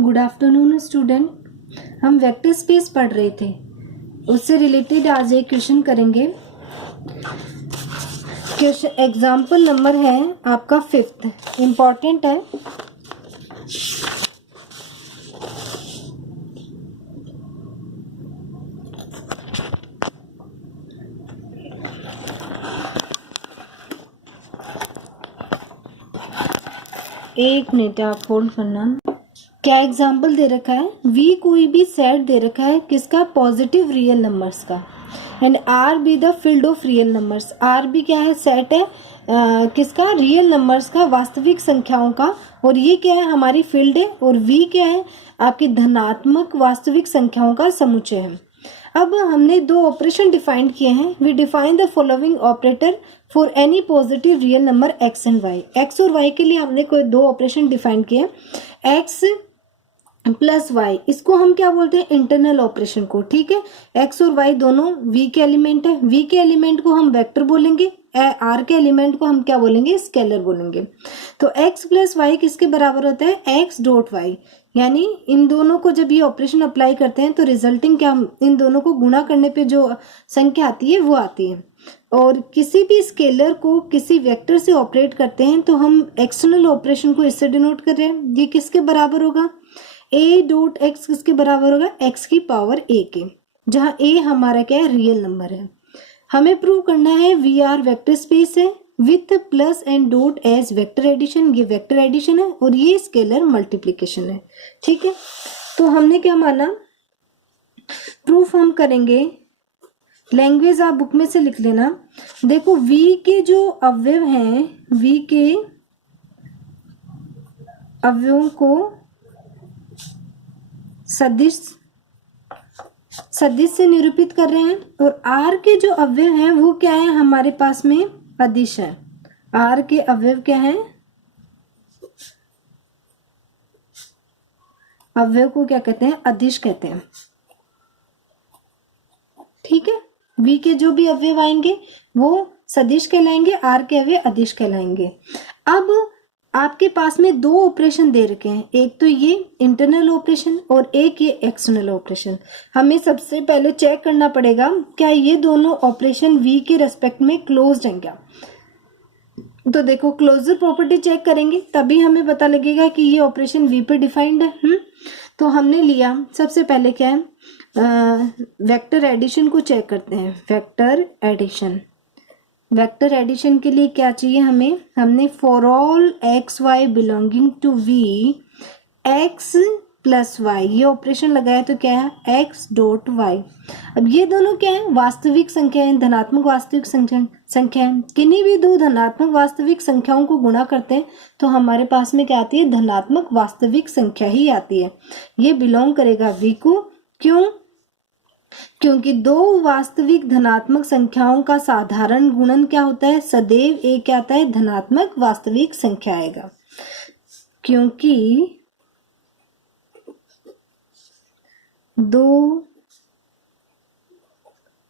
Good afternoon student. हम vector space पढ़ रहे थे, उससे रिलेटेड आज एक क्वेश्चन करेंगे। क्वेश्चन एग्जाम्पल नंबर है आपका 5th, इम्पॉर्टेंट है। एक मिनट आप होल्ड करना। क्या एग्जाम्पल दे रखा है? वी कोई भी सेट दे रखा है किसका? पॉजिटिव रियल नंबर्स का। And R be the field of real numbers. R be क्या है? सेट है किसका? रियल नंबर्स का, वास्तविक संख्याओं का। और ये क्या है? हमारी फील्ड है। और वी क्या है? आपकी धनात्मक वास्तविक संख्याओं का समुच्चय है। अब हमने दो ऑपरेशन डिफाइन किए हैं। We define the following operator for any positive real number X and Y. X और वाई के लिए हमने कोई दो ऑपरेशन डिफाइन किए। एक्स प्लस वाई, इसको हम क्या बोलते हैं? इंटरनल ऑपरेशन को। ठीक है, एक्स और वाई दोनों वी के एलिमेंट है। वी के एलिमेंट को हम वेक्टर बोलेंगे, आर के एलिमेंट को हम क्या बोलेंगे? स्केलर बोलेंगे। तो एक्स प्लस वाई किसके बराबर होता है? X dot Y. यानी इन दोनों को जब ये ऑपरेशन अप्लाई करते हैं तो रिजल्टिंग क्या, इन दोनों को गुणा करने पे जो संख्या आती है वो आती है। और किसी भी स्केलर को किसी वेक्टर से ऑपरेट करते हैं तो हम एक्सटर्नल ऑपरेशन को इससे डिनोट कर रहे हैं। ये किसके बराबर होगा? ए डॉट एक्स किसके बराबर होगा? एक्स की पावर ए के, जहां ए हमारा क्या है? रियल नंबर है। हमें प्रूव करना है वी आर वेक्टर स्पेस है with plus and dot as vector addition. ये वेक्टर एडिशन है और ये स्केलर मल्टीप्लीकेशन है। ठीक है, तो हमने क्या माना? प्रूफ हम करेंगे। लैंग्वेज आप बुक में से लिख लेना। देखो, वी के जो अवयव हैं, वी के अवयवों को सदिश से निरूपित कर रहे हैं। और आर के जो अवयव हैं वो क्या है? हमारे पास में अदिश है। आर के अवयव क्या है? अवयव को क्या कहते हैं? अदिश कहते हैं। ठीक है, वी के जो भी अवयव आएंगे वो सदिश कहलाएंगे, आर के अवयव अदिश कहलाएंगे। अब आपके पास में दो ऑपरेशन दे रखे हैं, एक तो ये इंटरनल ऑपरेशन और एक ये एक्सटर्नल ऑपरेशन। हमें सबसे पहले चेक करना पड़ेगा क्या ये दोनों ऑपरेशन वी के रेस्पेक्ट में क्लोज्ड हैं क्या। तो देखो, क्लोजर प्रॉपर्टी चेक करेंगे तभी हमें पता लगेगा कि ये ऑपरेशन वी पे डिफाइंड है। तो हमने लिया, सबसे पहले क्या है? वेक्टर एडिशन को चेक करते हैं। वेक्टर एडिशन, वेक्टर एडिशन के लिए क्या चाहिए हमें? हमने for all X Y belonging to V X plus Y, ये ऑपरेशन लगाया तो क्या है? X dot Y. अब ये दोनों क्या है? वास्तविक संख्या है, धनात्मक वास्तविक संख्या है। किन्हीं भी दो धनात्मक वास्तविक संख्याओं को गुणा करते हैं तो हमारे पास में क्या आती है? धनात्मक वास्तविक संख्या ही आती है। ये बिलोंग करेगा वी को। क्यों? क्योंकि दो वास्तविक धनात्मक संख्याओं का साधारण गुणन क्या होता है? सदैव एक क्या आता है? धनात्मक वास्तविक संख्या आएगा। क्योंकि दो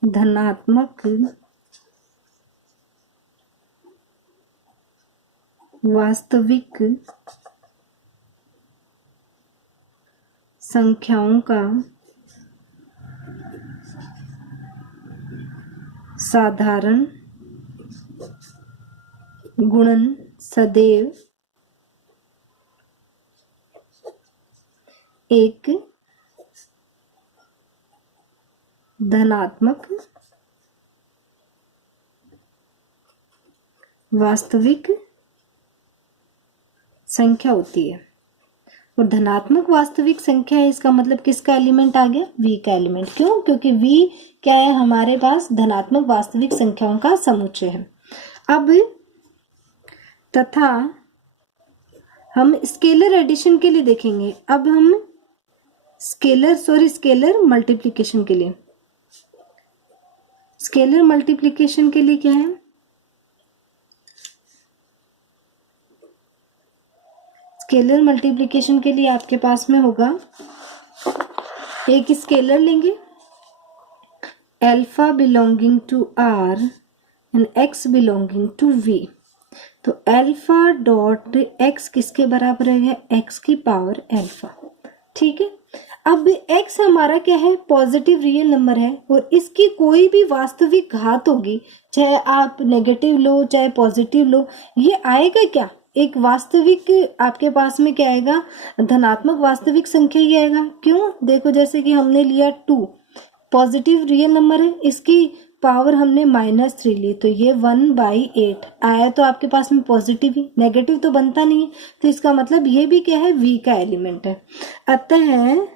धनात्मक वास्तविक संख्याओं का साधारण गुणन सदैव एक धनात्मक वास्तविक संख्या होती है। और धनात्मक वास्तविक संख्या है, इसका मतलब किसका एलिमेंट आ गया? वी का एलिमेंट। क्यों? क्योंकि वी क्या है? हमारे पास धनात्मक वास्तविक संख्याओं का समुच्चय है। अब तथा हम स्केलर एडिशन के लिए देखेंगे। अब हम स्केलर मल्टीप्लिकेशन के लिए, स्केलर मल्टीप्लिकेशन के लिए क्या है? स्केलर मल्टीप्लिकेशन के लिए आपके पास में होगा, एक स्केलर लेंगे alpha belonging to R and X belonging to V. तो अल्फा डॉट एक्स किसके बराबर है, एक्स की पावर अल्फा। ठीक है, अब x हमारा क्या है, पॉजिटिव रियल नंबर है और इसकी कोई भी वास्तविक घात होगी, चाहे आप नेगेटिव लो चाहे पॉजिटिव लो, ये आएगा क्या, एक वास्तविक आपके पास में क्या आएगा, धनात्मक वास्तविक संख्या ही आएगा। क्यों, देखो जैसे कि हमने लिया 2 पॉजिटिव रियल नंबर है, इसकी पावर हमने -3 ली, तो ये 1/8 आया, तो आपके पास में पॉजिटिव ही, नेगेटिव तो बनता नहीं है, तो इसका मतलब ये भी क्या है, v का एलिमेंट है। अतः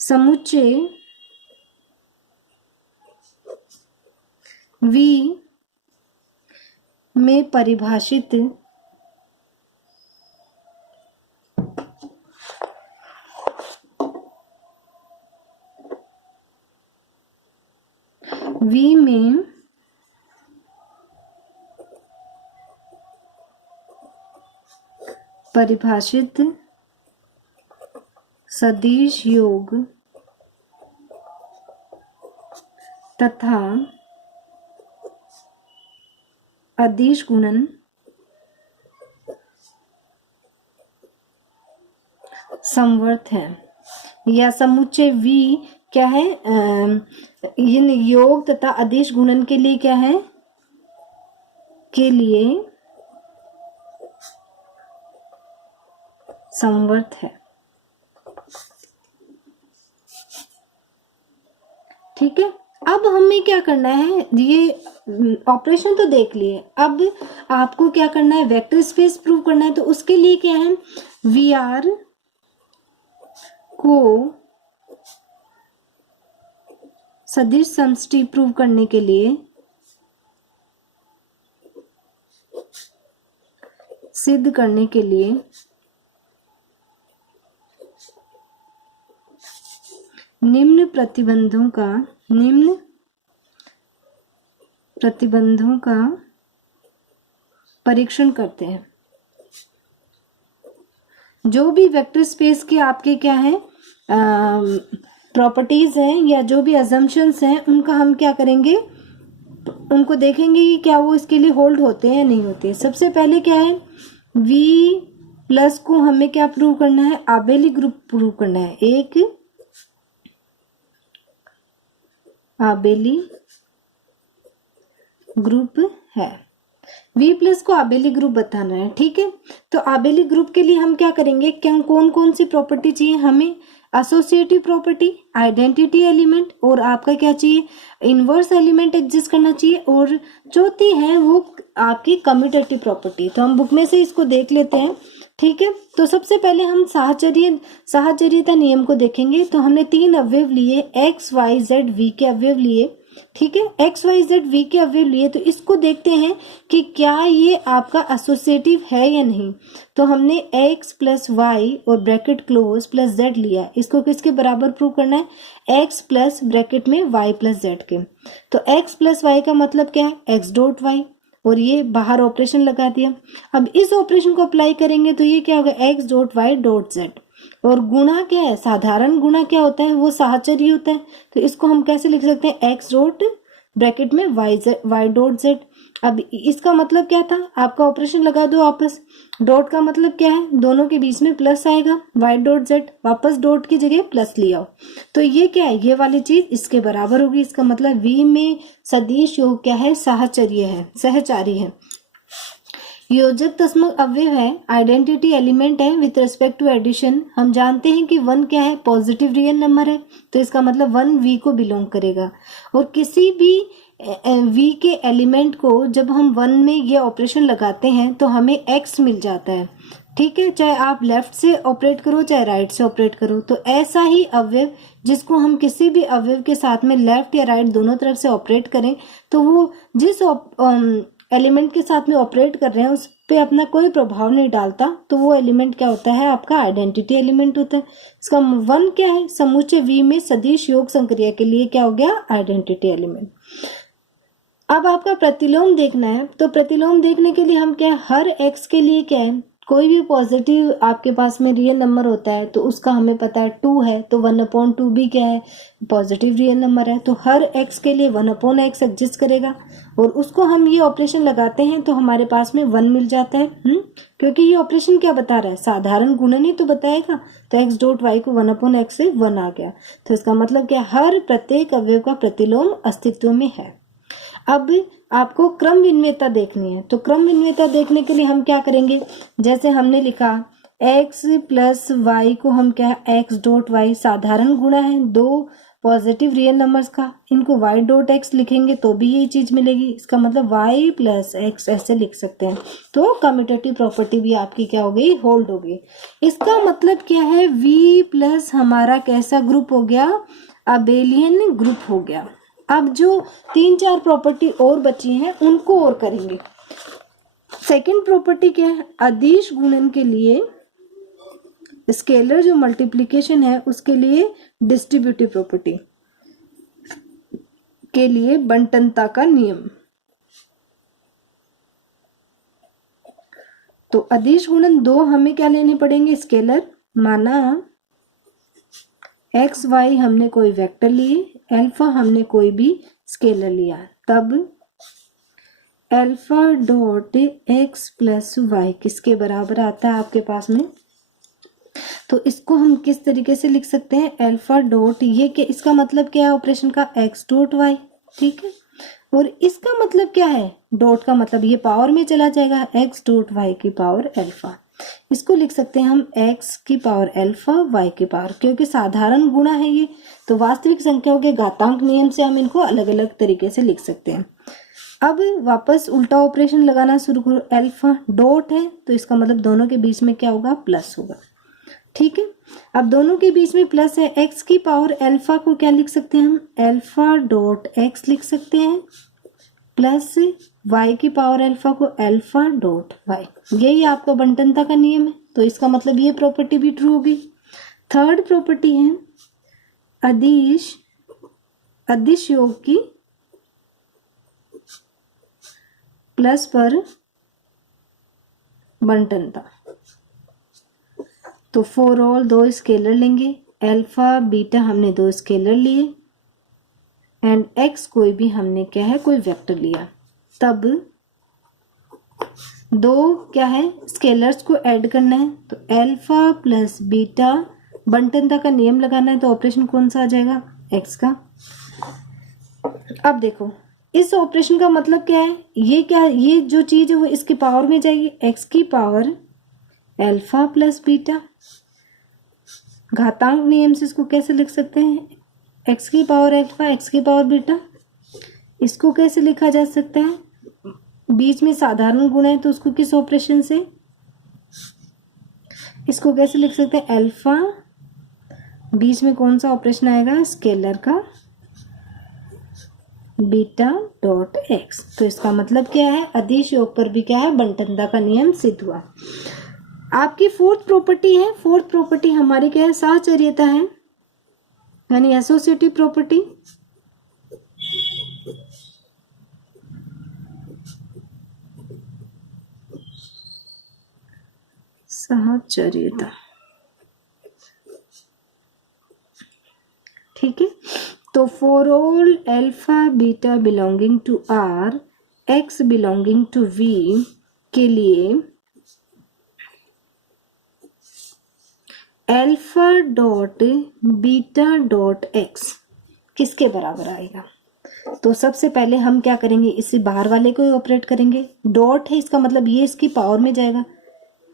समुच्चय v में परिभाषित v में परिभाषित सदिश योग तथा अदिश गुणन समवर्त है, या समुच्चय v क्या है, इन योग तथा अदिश गुणन के लिए क्या है, के लिए समवर्त है। ठीक है, अब हमें क्या करना है, ये ऑपरेशन तो देख लिए, अब आपको क्या करना है, वेक्टर स्पेस प्रूव करना है। तो उसके लिए क्या है, VR को सदिश समष्टि प्रूव करने के लिए, सिद्ध करने के लिए निम्न प्रतिबंधों का परीक्षण करते हैं। जो भी वेक्टर स्पेस के आपके क्या है प्रॉपर्टीज हैं या जो भी अजम्पशंस हैं, उनका हम क्या करेंगे, उनको देखेंगे कि क्या वो इसके लिए होल्ड होते हैं या नहीं होते। सबसे पहले क्या है, v प्लस को हमें क्या प्रूव करना है, आबेली ग्रुप प्रूव करना है, एक आबेली ग्रुप है, v प्लस को आबेली ग्रुप बताना है। ठीक है, तो आबेली ग्रुप के लिए हम क्या करेंगे, क्या कौन कौन सी प्रॉपर्टी चाहिए हमें, एसोसिएटिव प्रॉपर्टी, आइडेंटिटी एलिमेंट, और आपका क्या चाहिए, इनवर्स एलिमेंट एग्जिस्ट करना चाहिए, और चौथी है वो आपकी कम्यूटेटिव प्रॉपर्टी। तो हम बुक में से इसको देख लेते हैं। ठीक है, तो सबसे पहले हम साहचर्यता नियम को देखेंगे। तो हमने 3 अवयव लिए, x y z v के अवयव लिए। ठीक है, x y z v के अवयव लिए, तो इसको देखते हैं कि क्या ये आपका एसोसिएटिव है या नहीं। तो हमने x प्लस वाई और ब्रैकेट क्लोज प्लस z लिया, इसको किसके बराबर प्रूव करना है, x प्लस ब्रैकेट में y प्लस z के। तो x प्लस वाई का मतलब क्या है, x डॉट वाई, और ये बाहर ऑपरेशन लगा दिया। अब इस ऑपरेशन को अप्लाई करेंगे तो ये क्या होगा, x dot Y dot z, और गुणा क्या है, साधारण गुणा क्या होता है, वो साहचर्य होता है। तो इसको हम कैसे लिख सकते हैं, x डॉट ब्रैकेट में y डॉट z। अब इसका मतलब क्या था, आपका ऑपरेशन लगा दो आपस, डॉट का मतलब क्या है, दोनों के बीच में प्लस आएगा, y डॉट z, वापस डॉट की जगह प्लस लिया हो, तो ये क्या है, ये वाली चीज इसके बराबर होगी। इसका मतलब v में सदिश योग क्या है, साहचर्य है, सहचारी है, योजकत्मक अवयव है, आइडेंटिटी एलिमेंट है विथ रिस्पेक्ट टू एडिशन। हम जानते हैं कि 1 क्या है, पॉजिटिव रियल नंबर है, तो इसका मतलब 1 v को बिलोंग करेगा। और किसी भी v के एलिमेंट को जब हम 1 में ये ऑपरेशन लगाते हैं तो हमें x मिल जाता है। ठीक है, चाहे आप लेफ्ट से ऑपरेट करो चाहे राइट से ऑपरेट करो। तो ऐसा ही अवयव जिसको हम किसी भी अवयव के साथ में लेफ्ट या राइट दोनों तरफ से ऑपरेट करें, तो वो जिस एलिमेंट के साथ में ऑपरेट कर रहे हैं उस पे अपना कोई प्रभाव नहीं डालता, तो वो एलिमेंट क्या होता है, आपका आइडेंटिटी एलिमेंट होता है। इसका 1 क्या है, समुच्चय v में सदिश योग संक्रिया के लिए क्या हो गया, आइडेंटिटी एलिमेंट। अब आपका प्रतिलोम देखना है, तो प्रतिलोम देखने के लिए हम क्या, हर x के लिए क्या है, कोई भी पॉजिटिव आपके पास में रियल नंबर होता है तो उसका हमें पता है 2 है, तो 1/2 भी क्या है, पॉजिटिव रियल नंबर है। तो हर x के लिए 1/x एग्जिस्ट करेगा और उसको हम ये ऑपरेशन लगाते हैं तो हमारे पास में 1 मिल जाता है। क्योंकि ये ऑपरेशन क्या बता रहा है, साधारण गुणन ही तो बताएगा। तो x डॉट वाई को 1/x से 1 आ गया। तो इसका मतलब क्या, हर प्रत्येक अवयव का प्रतिलोम अस्तित्व में है। अब आपको क्रम विन्यता देखनी है, तो क्रम विन्यता देखने के लिए हम क्या करेंगे, जैसे हमने लिखा x प्लस वाई को हम क्या, x डॉट वाई साधारण गुणा है दो पॉजिटिव रियल नंबर्स का, इनको y डॉट x लिखेंगे तो भी यही चीज मिलेगी। इसका मतलब y प्लस x ऐसे लिख सकते हैं। तो कम्यूटेटिव प्रॉपर्टी भी आपकी क्या हो गई, होल्ड हो गई। इसका मतलब क्या है, v प्लस हमारा कैसा ग्रुप हो गया, अबेलियन ग्रुप हो गया। अब जो 3-4 प्रॉपर्टी और बची हैं उनको और करेंगे। सेकंड प्रॉपर्टी क्या है, अदिश गुणन के लिए स्केलर जो मल्टीप्लिकेशन है उसके लिए डिस्ट्रीब्यूटिव प्रॉपर्टी के लिए बंटनता का नियम। तो अदिश गुणन 2 हमें क्या लेने पड़ेंगे, स्केलर। माना एक्स वाई हमने कोई वेक्टर लिए, अल्फा हमने कोई भी स्केलर लिया, तब alpha dot X plus Y किसके बराबर आता है आपके पास में। तो इसको हम किस तरीके से लिख सकते हैं, अल्फा डॉट, ये क्या, इसका मतलब क्या है ऑपरेशन का, एक्स डॉट वाई, ठीक है। और इसका मतलब क्या है, डॉट का मतलब ये पावर में चला जाएगा, एक्स डॉट वाई की पावर अल्फा। इसको लिख सकते हैं हम x की पावर अल्फा y की पावर, क्योंकि साधारण गुणा है ये, तो वास्तविक संख्याओं के घातांक नियम से हम इनको अलग अलग तरीके से लिख सकते हैं। अब वापस उल्टा ऑपरेशन लगाना शुरू करो, अल्फा डॉट है तो इसका मतलब दोनों के बीच में क्या होगा, प्लस होगा, ठीक है। अब दोनों के बीच में प्लस है, x की पावर अल्फा को क्या लिख सकते हैं हम, अल्फा डॉट x लिख सकते हैं, प्लस y की पावर अल्फा को अल्फा डॉट y। यही आपका बंटनता का नियम है, तो इसका मतलब ये प्रॉपर्टी भी ट्रू होगी। थर्ड प्रॉपर्टी है अदिश योग की प्लस पर बंटनता। तो फॉर ऑल 2 स्केलर लेंगे, अल्फा बीटा हमने 2 स्केलर लिए एंड x कोई भी हमने क्या है, कोई वेक्टर लिया, तब 2 क्या है, स्केलर्स को ऐड करना है। तो अल्फा प्लस बीटा, बंटनता का नियम लगाना है, तो ऑपरेशन कौन सा आ जाएगा, x का। अब देखो इस ऑपरेशन का मतलब क्या है, ये क्या, ये जो चीज है वो इसकी पावर में जाएगी, x की पावर अल्फा प्लस बीटा। घातांक नियम से इसको कैसे लिख सकते हैं, x की पावर अल्फा x की पावर बीटा। इसको कैसे लिखा जा सकता है, बीच में साधारण गुणा है तो उसको किस ऑपरेशन से, इसको कैसे लिख सकते हैं, अल्फा बीच में कौन सा ऑपरेशन आएगा, स्केलर का, बीटा डॉट एक्स। तो इसका मतलब क्या है, अदिश योग पर भी क्या है, बंटनता का नियम सिद्ध हुआ। आपकी फोर्थ प्रॉपर्टी है, फोर्थ प्रॉपर्टी हमारी क्या है, साहचर्यता है, यानी एसोसिएटिव प्रॉपर्टी। साहचर्यता, ठीक है। तो for all alpha beta belonging to R, X belonging to V के लिए alpha dot beta dot X किसके बराबर आएगा। तो सबसे पहले हम क्या करेंगे, इसी बाहर वाले को ऑपरेट करेंगे, डॉट है इसका मतलब ये इसकी पावर में जाएगा,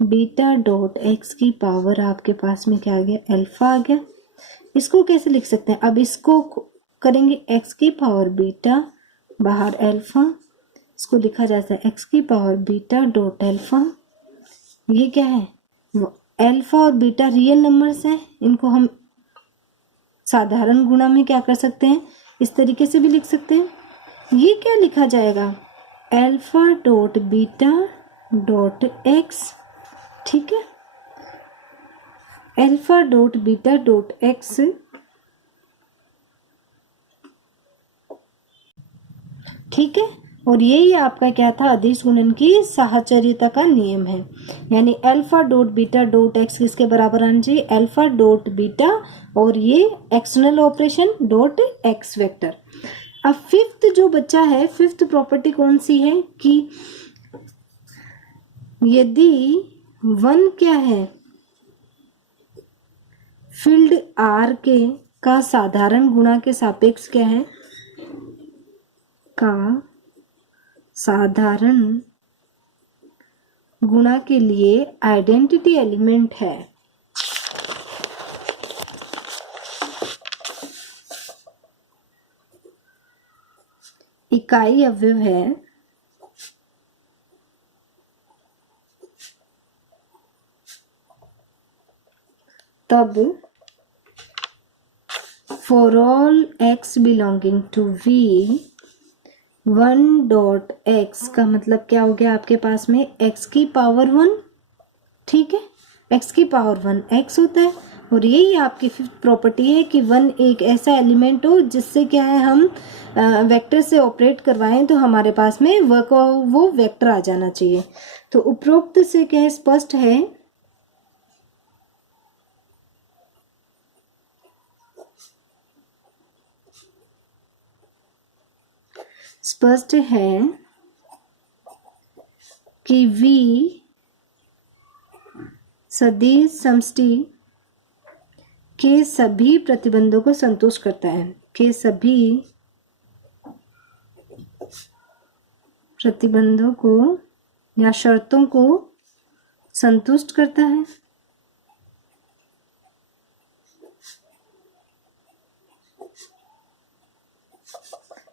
बीटा डॉट एक्स की पावर आपके पास में क्या आ गया, अल्फा आ गया। इसको कैसे लिख सकते हैं, अब इसको करेंगे x की पावर बीटा बाहर अल्फा, इसको लिखा जाता है x की पावर बीटा डॉट अल्फा। ये क्या है, अल्फा और बीटा रियल नंबर्स हैं, इनको हम साधारण गुणा में क्या कर सकते हैं, इस तरीके से भी लिख सकते हैं। ये क्या लिखा जाएगा, alpha dot beta dot x, ठीक है, alpha dot beta dot x, ठीक है। और यही आपका क्या था, अदिश गुणन की साहचर्यता का नियम है। यानी alpha dot beta dot X किसके बराबर आना चाहिए, अल्फा डॉट बीटा और ये external operation dot x vector. अब फिफ्थ जो बच्चा है, फिफ्थ प्रॉपर्टी कौन सी है कि यदि वन क्या है, फील्ड आर के का साधारण गुणा के सापेक्ष क्या है, का साधारण गुणा के लिए आइडेंटिटी एलिमेंट है, इकाई अवयव है, तब for all X belonging to V one dot X का मतलब क्या हो गया आपके पास में, एक्स की पावर वन, ठीक है, एक्स की पावर वन एक्स होता है। और यही आपकी फिफ्थ प्रॉपर्टी है कि वन एक ऐसा एलिमेंट हो जिससे क्या है हम वेक्टर से ऑपरेट करवाएं तो हमारे पास में वो वेक्टर आ जाना चाहिए। तो उपरोक्त से क्या है, स्पष्ट है कि V सदिश समष्टि के सभी प्रतिबंधों को संतुष्ट करता है, के सभी प्रतिबंधों को या शर्तों को संतुष्ट करता है।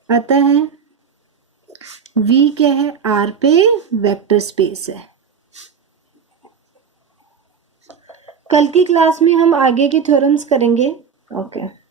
अतः V क्या है, R पे वेक्टर स्पेस है। कल की क्लास में हम आगे के थ्योरम्स करेंगे। ओके।